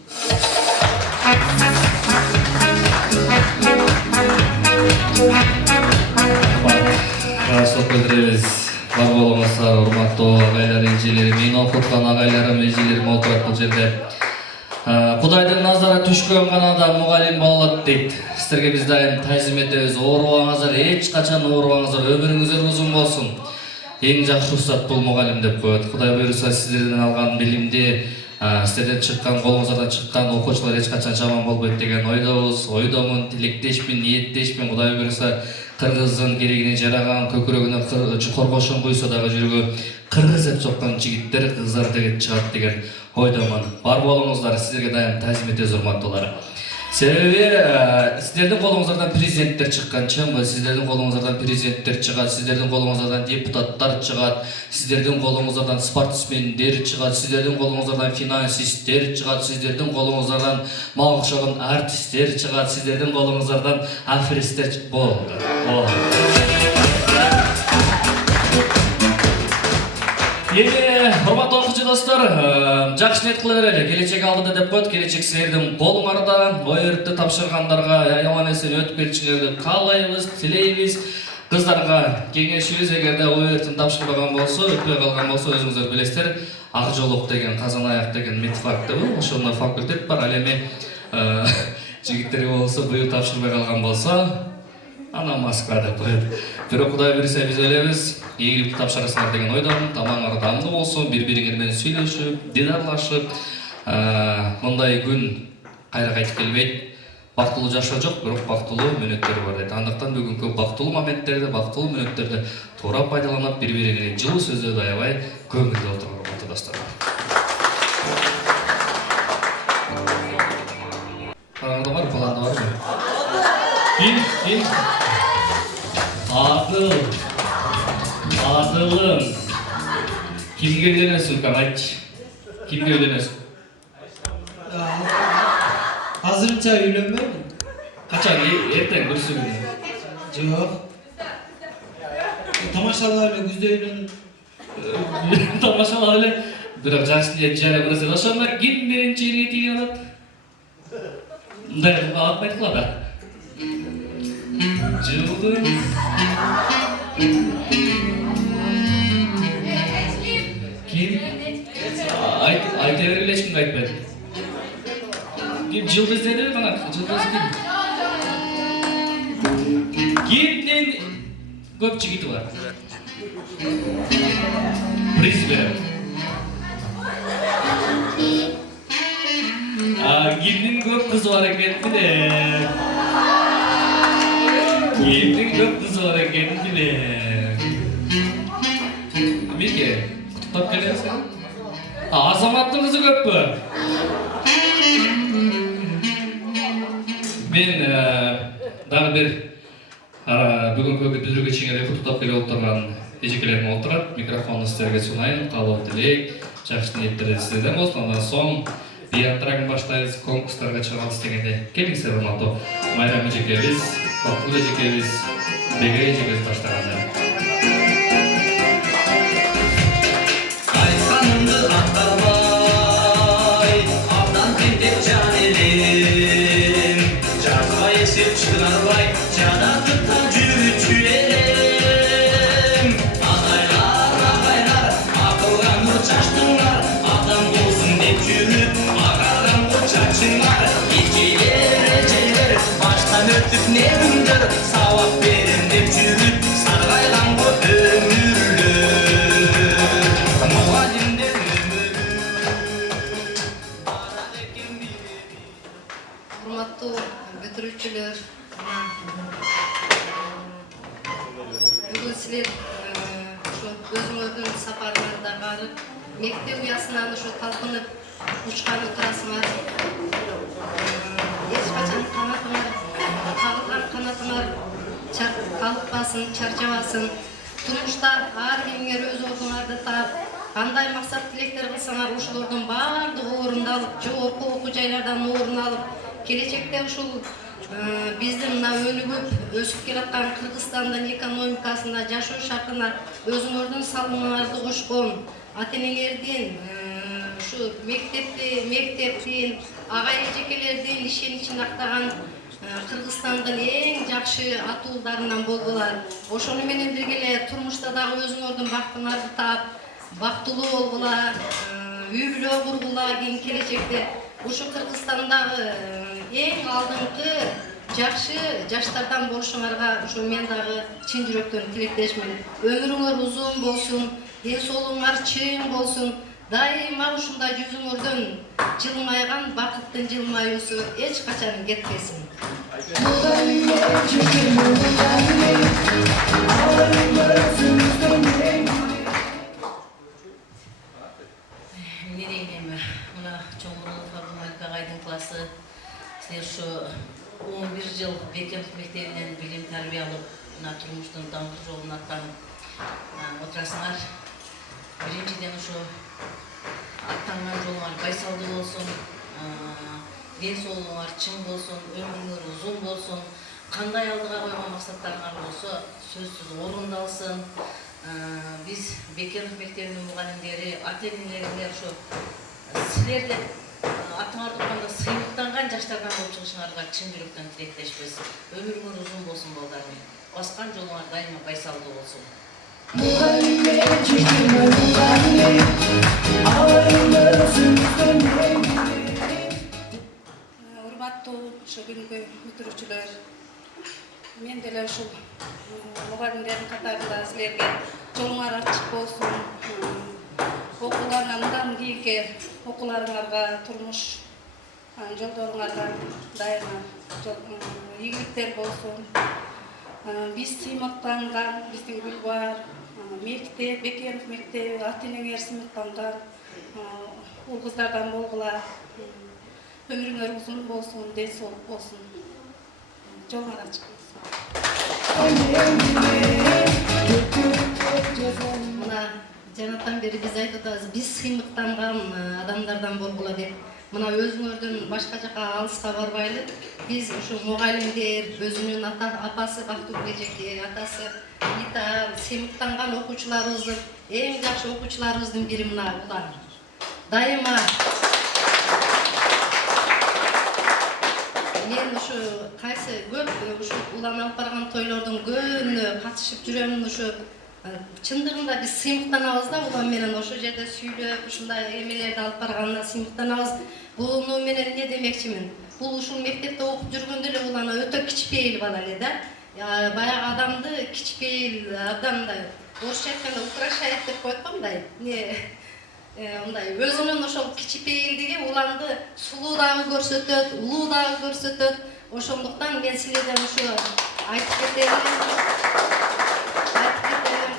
Рахмат билдиребиз. Бар болуңуздар, урматтуу агайлар, эжелер, мени окуткан агайларым, эжелерим отурат бул жерде. Кудайдын назары түшкөн гана да мугалим боло алат дейт. Силерге биз дайым тазим этебиз. Оорубаңыздар, эч качан оорубаңыздар, өмүрүңүздөр узун болсун. Эң жакшы уруксат бул мугалим деп коет. Кудай буйруса сиздерден алган билимди, сиздерден чыккан, колуңуздардан чыккан окуучулар эч качан жаман болбойт деген ойдобуз. Ойдомун, тилектешмин, ниеттешмин. Кудай буйруса кыргыздын керегине жараган, көкүрөгүнө коргошун куйса дагы жүрөгү кыргыз деп соккон жигиттер, кыздар деген чыгат деген ойдомун. Бар болуңуздар, сиздерге дайым тазим этебиз, урматтуулар. Себеби сиздердин колуңуздардан президенттер чыккан, чынбы? Сиздердин колуңуздардан президенттер чыгат, сиздердин колуңуздардан депутаттар чыгат, сиздердин колуңуздардан спортсмендер чыгат, сиздердин колуңуздардан финансисттер чыгат, сиздердин колуңуздардан мага окшогон артисттер чыгат, сиздердин колуңуздардан аферисттер болду. Эми, урматтуу окуучу достор, жакшы ниет кыла берели. Келечек алдыда деп коет, келечек силердин колуңарда. Оёрту тапшыргандарга яман эсен өтүп кетишиңерди каалайбыз, тилейбиз. Кыздарга кеңешибиз, эгерде оёртун тапшырбаган болсо, өтпөй калган болсо, өзүңүздөр билесиздер, ак жолок деген, казан аяк деген медфактыбы, ошондой факультет бар. Ал эми жигиттер болсо, быйыл тапшырбай калган болсо, ана Москва деп коет. Бирок Кудай буйруса биз ойлойбуз, ийгиликти тапшырасыңар деген ойдомун. Тамаңар дамдуу болсун, бири-бириңер менен сүйлөшүп, дидарлашып, мындай күн кайра кайтып келбейт. Бактылуу жашоо жок, бирок бактылуу мүнөттөр бар дейт. Андыктан бүгүнкү бактылуу моменттерди, бактылуу мүнөттөрдү туура пайдаланып, бири-бириңерге жылуу сөздөрдү аябай көңүлдүү отуруңар, урматтуу достор. Планда барбы? Ким? Адылым. Кимге үйлөнөсүң, айтчы? Кимге үйлөнөсүң? Азырынча үйлөнбөймүн. Качан, эртең бүрсү күнү? Жок. Тамашалап эле күздө үйлөнүп. Тамашалап эле, бирок жакшы ниет жара көрсөт. Ошондо ким биринчи элге тийип алат? Мындай кылып атпайт кыла да. Жылдын ким? Айта бергиле, эч кимге айтпайт. Ким жылдыз деди, кана жылдыз ким? Кимдин көп жигити бар? Приз берем. Кимдин көп кызы бар экен билем. Кимдин көп кызы бар экен билем. Меке, куттуктап келебиз ка? Азаматтын кызы көппү? Мен дагы бир бүгүнкү бүтүрүүгө чейин куттуктап келип отурган эжекелерим отурат, микрофонду сиздерге сунайын, каалоо тилек, жакшы ниеттер сиздерден болсун. Андан соң биатрагын баштайбыз, конкурстарга чыгабыз дегенде. Келиңиздер урматтуу Майрам эжекебиз, Бактылуу эжекебиз, Беге эжекебиз баштаганда. Айтқанымды ақталмай, абдан теңдеп жан елем. Жазбай есеп шығарбай, жадатып та жүрүчү елем. Ағайлар, ақылға нұр шаштыңар, адам болсын деп жүріп, ағарған бұл шашыңар. Ежелер, баштан өтіп не күндер, сауап берем деп жүріп, сарғайған бұл өмірлер. Урматтуу бүтүрүүчүлөр, бүгүн силер өзүңөрдүн сапарыңардагы мектеп уясынан ушу талкынып учкан турасыңар. Эч качан канатыңар, кагылган канатыңар калыкпасын, чарчабасын. Турмушта ар бириңер өз ордуңарды таап, кандай максат тилектер кылсаңар, ушулордун баардыгы орундалып, жогорку окуу жайлардан орун алып, келечекте ушул биздин мына өнүгүп өсүп келаткан Кыргызстандын экономикасында жашоо шартына өзүңөрдүн салымыңарды кошкон, ата-энеңердин ушу мектептин агай эжекелердин ишеничин актаган Кыргызстандын эң жакшы атуулдарынан болгула. Ошону менен бирге эле турмушта дагы өзүңөрдүн бактыңарды таап, бактылуу болгула, үй бүлө кургула. Кийин келечекте ушу Кыргызстандагы эң алдыңкы жакшы жаштардан болушуңарга ушу мен дагы чын жүрөктөн тилектешмин. Өмүрүңөр узун болсун, ден соолугуңар чың болсун. Дайыма ушундай жүзүңөрдөн жылмайган бакыттын жылмаюусу эч качан кетпесин. Не дейм эми, мына Чоңгурулов Абдумалик агайдын классы силер ушу 11 жыл Бекенов мектебинен билим тарбия алып, мына турмуштун даңкы жолун аттанып отурасыңар. Биринчиден ушу аттанган жолуңар байсалдуу болсун, ден соолугуңар чың болсун, өмүрүңөр узун болсун, кандай алдыга койгон максаттарыңар болсо сөзсүз орундалсын. Биз Бекенов мектебинин мугалимдери, ата-энелериңер ушу силерде атыңарды укканда сыймыктанган жаштардан болуп чыгышыңарга чын жүрөктөн тилектешпиз. Өмүрүңөр узун болсун балдарым. Баскан жолуңар дайыма байсалдуу болсун. Урматтуу ушу күнгү бүтүрүүчүлөр, мен деле ушул мугалимдердин катарында силерге жолуңар ачык болсун, окууларына мындан кийинки окууларыңарга, турмуш жолдоруңарга дайыма ийгиликтер болсун. Биз сыймыктанган, биздин Гүлбар мектеп, Бекенов мектеби, ата-энеңер сыймыктанган ул кыздардан болгула. Өмүрүңөр узун болсун, ден соолук болсун. Жолуңар ачык болсун. Мына жанатан бери биз айтып атабыз, биз сыймыктанган адамдардан болгула деп. Мына өзүңөрдүн башка жака алыска барбайлы. Биз ушу мугалимдер, өзүнүн апасы Бактыгүл эжеке, атасы Ита, сыймыктанган окуучуларыбыздын, эң жакшы окуучуларыбыздын бири мына Улан. Дайыма мен ушу кайсы көп ушу Улан алып барган тойлордун көбүнө катышып жүрөмүн. Ушу чындыгында биз сыймыктанабыз да, Улан менен ошол жерде сүйлөп, ушундай эмелерди алып барганына сыймыктанабыз. Буну менен не демекчимин? Бул ушул мектепте окуп жүргөндө эле Улан өтө кичпейил бала эле да. Баягы адамды кичпейил, абдан мындай орусча айтканда украшает деп коет го мындай. Мындай өзүнүн ошол кичпейилдиги Уланды сулуу дагы көрсөтөт, улуу дагы көрсөтөт. Ошондуктан мен силерден ушу айтып кетем.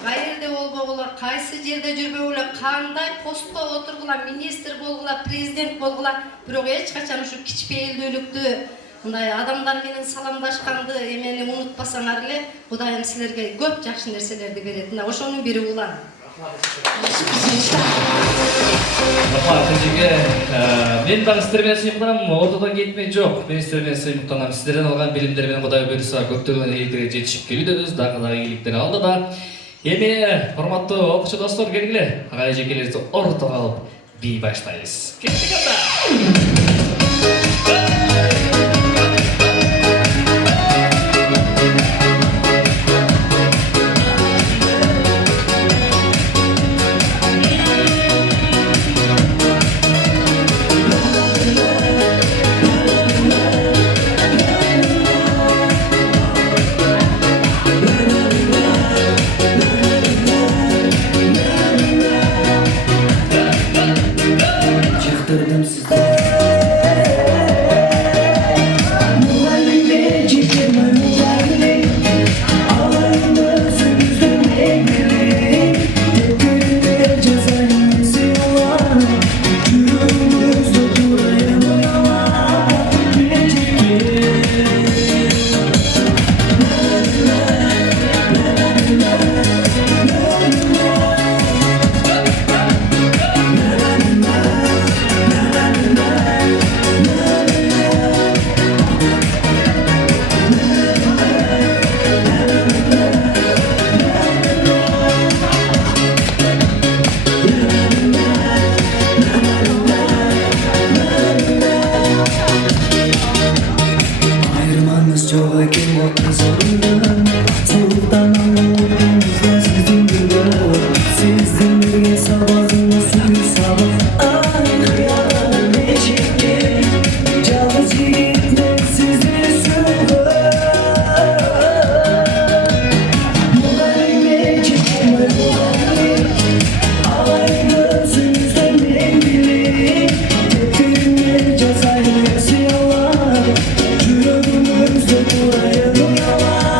Кайерде болбогула, кайсы жерде жүрбөгүлө, кандай постто отургула, министр болгула, президент болгула, бирок эч качан ушу кичпейилдүүлүктү мындай адамдар менен саламдашканды эмени унутпасаңар эле Кудайым силерге көп жакшы нерселерди берет. Мына ошонун бири улан. Рахмат сизге. Мен дагы сиздер менен сыймыктанам, ортодон кетмей жок. Мен сиздер менен сыймыктанам. Сиздерден алган билимдер менен Кудай буйруса көптөгөн ийгиликтерге жетишип келүүбүз, дагы ийгиликтер алды да. Эми урматтуу окуучу достор, келгиле. Ага эжекелерди ортого алып бий баштайбыз. Кеттик анда. Yürüdüğümüzde buraya yalan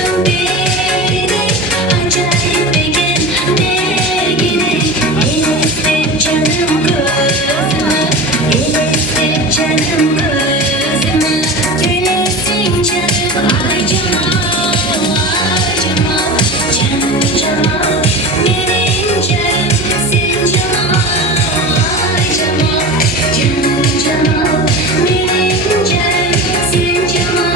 Gözüm birine acayip bir kendine Elif'im canım gözüme Elif'im canım gözüme Tünesin canım acıma acıma Canım canım benim canım sen canım acıma Canım canım benim canım sen canım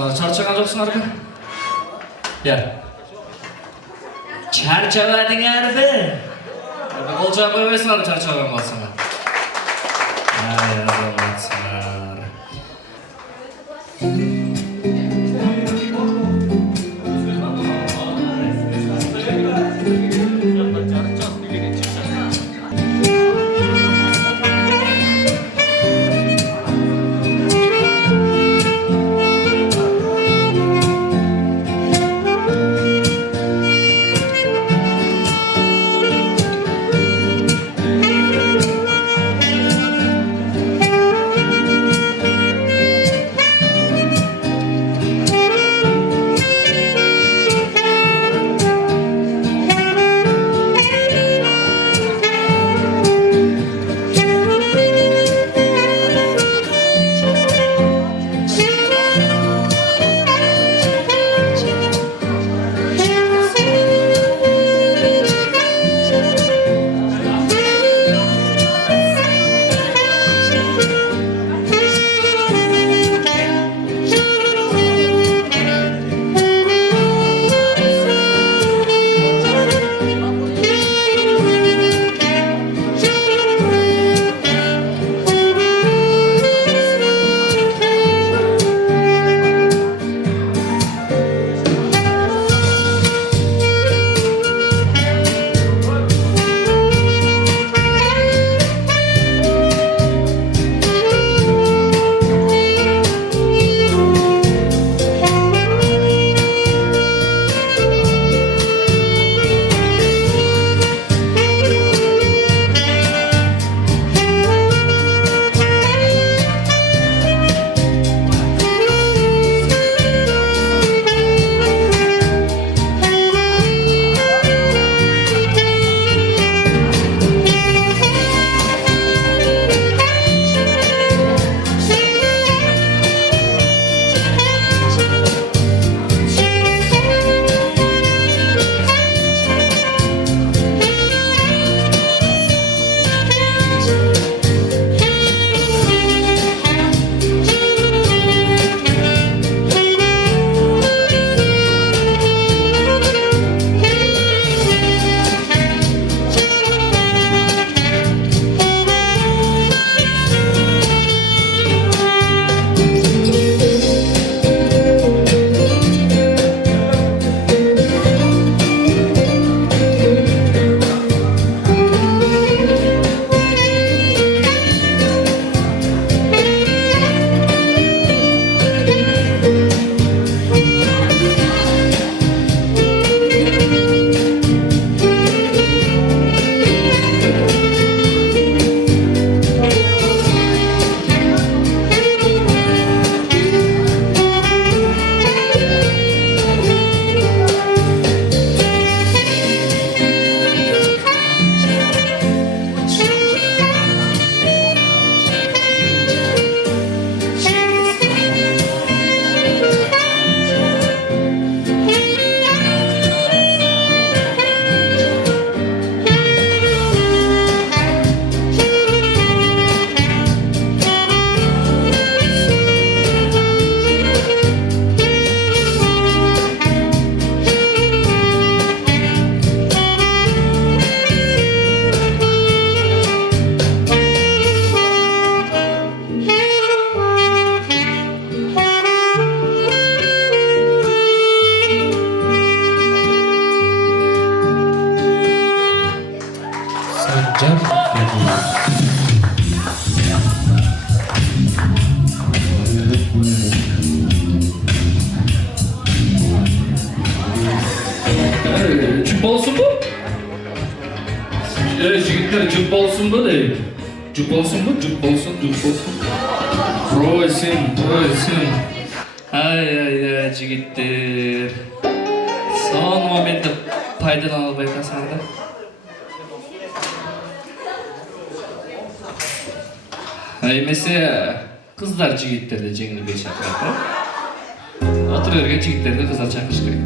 саламатсыңар. Чарчаган жоксуңарбы? Я. Чарчабадыңарбы? Кол жаап койбойсуңарбы чарчаган болсоңар? Азаматсыңар. Cüp olsun bu? Jigitler cüp olsun bu değil. Cüp olsun bu, cüp olsun, cüp olsun. Proysun. Ay jigitler. Son momentde paydalan albay kasanda. Emese kızlar jigitlerle jеңилбей чакырат. Отурерге жигиттерди кыздар чакырыш керек.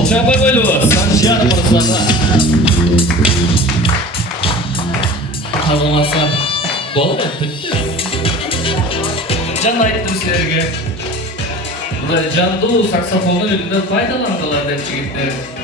Olcay Bayboylova, Sancar Mırzaға. Қаламасам, болды, бітті. Жан айттым сіздерге. Жанду саксофоны үлінде пайдаланғылар деп жігіттер.